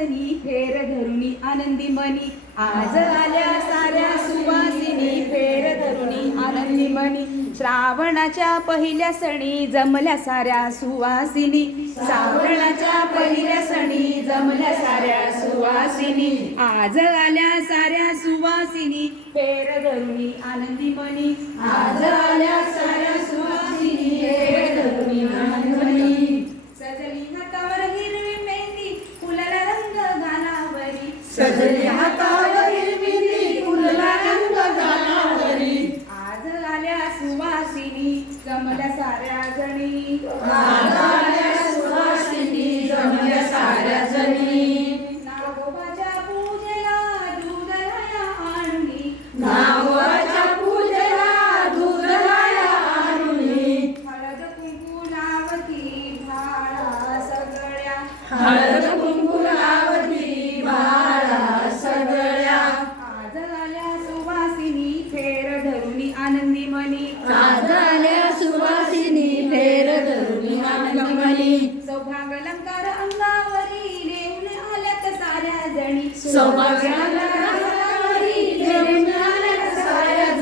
सुवासिनी फेर धरुणी आनंदी मनी. आज आल्या साऱ्या सुवासिनी फेर धरुणी आनंदी मनी. श्रावणाच्या पहिल्या सणी जमल्या साऱ्या सुवासिनी. श्रावणाच्या पहिल्या सणी जमल्या साऱ्या सुवासिनी. आज आल्या साऱ्या सुवासिनी फेर धरुणी आनंदी मनी. आज हातावरील मेहंदी फुलला रंग घालावरी आज आल्या सुवासिनी जमल्या साऱ्या जणी. आज आल्या अलंकार अंगावरी नेऊन आल्यात साऱ्या जणी. घेऊन साऱ्या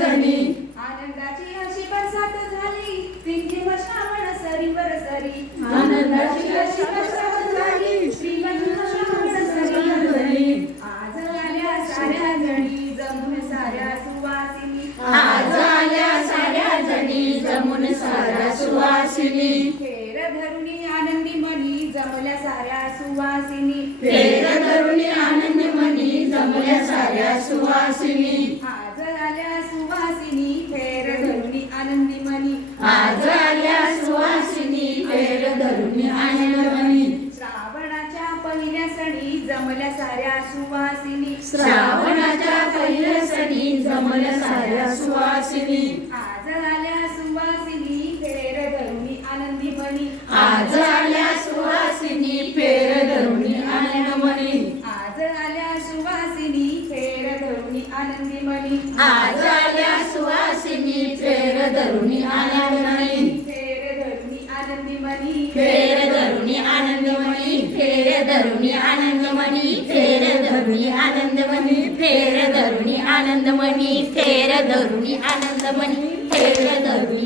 आनंदाची अशी बरसात झाली. रिमझिम श्रावण सरीवर सरी. आनंदाची अशी बरसात झाली. श्रीमंत श्रावण सरीवर सरी. आज आल्या साऱ्या जणी. जमून साऱ्या सुवासिनी. आज आल्या साऱ्या जणी. जमून साऱ्या सुवासिनी. धरुणी आनंदी मनी जमल्या साऱ्या सुवासिनी. फेर धरुणी आनंद मनी जमल्या साऱ्या सुवासिनी. आज आल्या सुवासिनी फेर धरुणी आनंदी मनी. आज आल्या सुवासिनी फेर धरुणी आनंद मनी. श्रावणाच्या पहिल्या सणी जमल्या साऱ्या सुवासिनी. श्रावणाच्या पहिल्या सणी जमल्या साऱ्या सुवासिनी. आज आल्या सुवासिनी आनंदी मनी. आज आल्या सुवासिनी फेर धरुणी आनंद मनी. फेर धरुणी आनंदी मनी. फेर धरुणी आनंदमणी फेर धरुणी आनंदमणी फेर धरुणी आनंदमणी फेर धरुणी आनंदमणी फेर धरुणी आनंदमणी फेर धरुणी